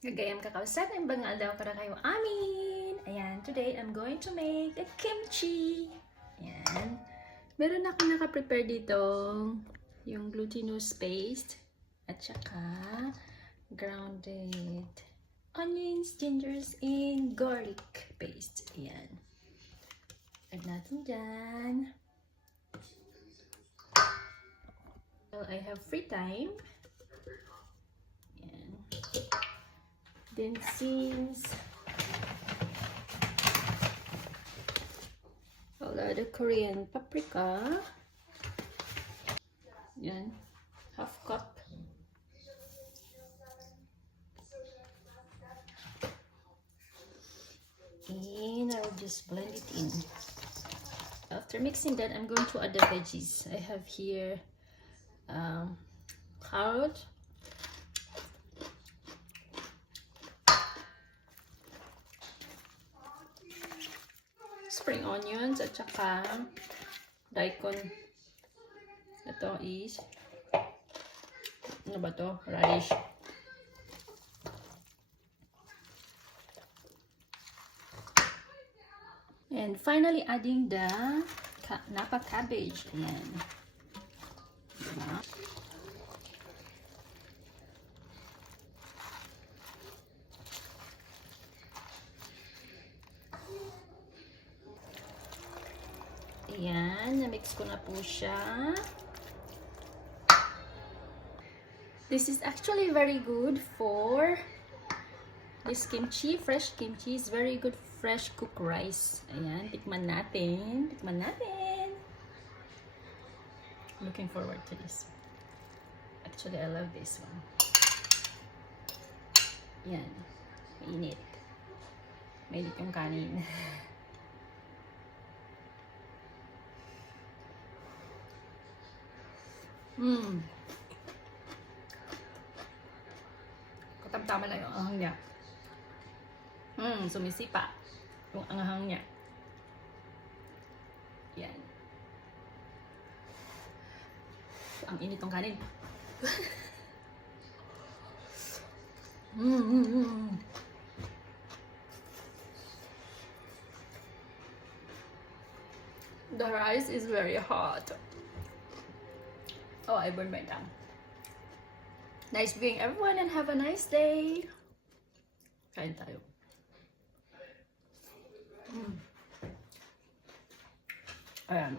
Gagayam kakausan ang bangal daw para kayo amin. Ayan, today I'm going to make a kimchi. Ayan. Meron ako naka-prepare dito yung glutinous paste at saka grounded onions, gingers, and garlic paste. Ayan. Add natin dyan. Well, I have free time. Ayan. Then since I'll add a Korean paprika. Yan, half cup. And I'll just blend it in. After mixing that, I'm going to add the veggies. I have here carrot, spring onions, at saka daikon. Ito is, ano ba to? Radish. And finally adding the napa cabbage. Ayan. Diba? Ayan, na-mix ko na po siya. This is actually very good for this kimchi. Fresh kimchi is very good for fresh cooked rice. Ayan, tikman natin. Tikman natin. Looking forward to this. Actually, I love this one. Ayan, mainit. Mainit yung kanin. Katamtama lang yung anghang niya. Sumisipa yung anghang niya. Yan. Ang init ng kanin. The rice is very hot. Oh, I burned my tongue. Nice viewing everyone and have a nice day. Kain tayo. Ayan.